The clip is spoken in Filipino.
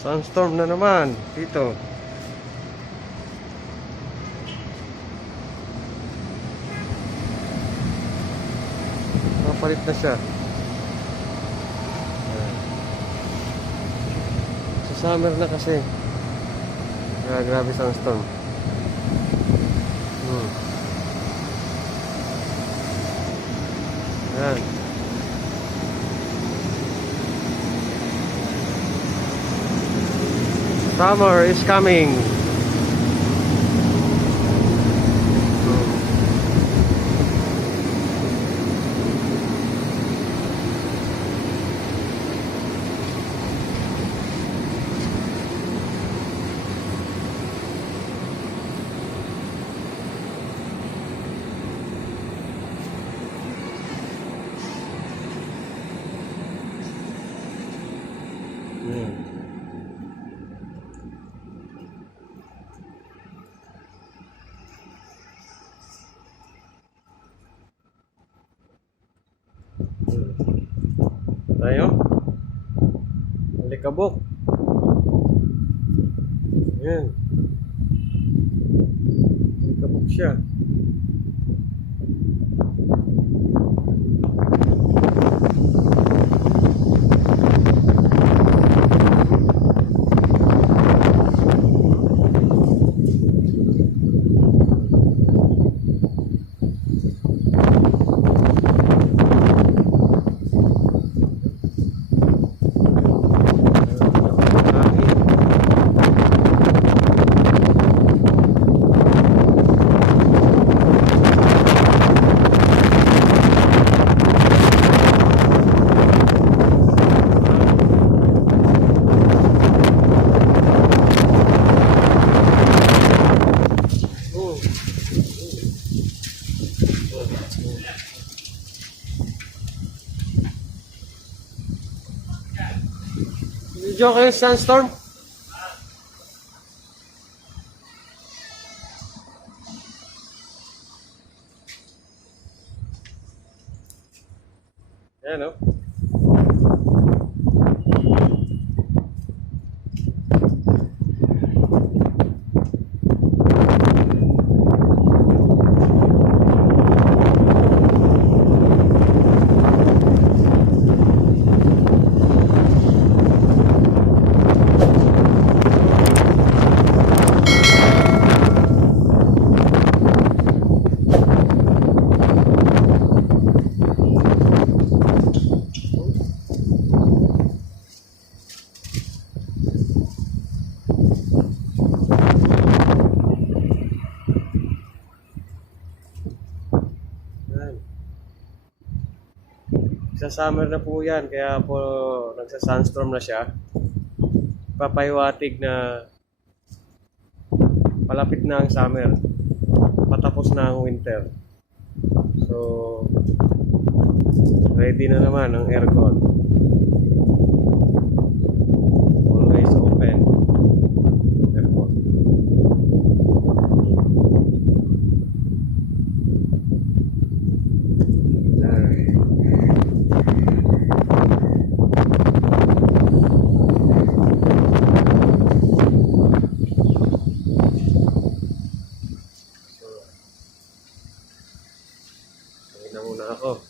Sunstorm na naman dito. Papalit na siya. Sa summer na kasi. Grabe sunstorm. Yan. Summer is coming. Tayo Alikabok. Ayan, Alikabok siya. Video kayo sandstorm? Ayan o. Sa summer na po yan, kaya po nagsa-sunstorm na siya. Papahiwatig na palapit na ang summer, patapos na ang winter. So ready na naman ang aircon. Always open aircon. Na muna ako.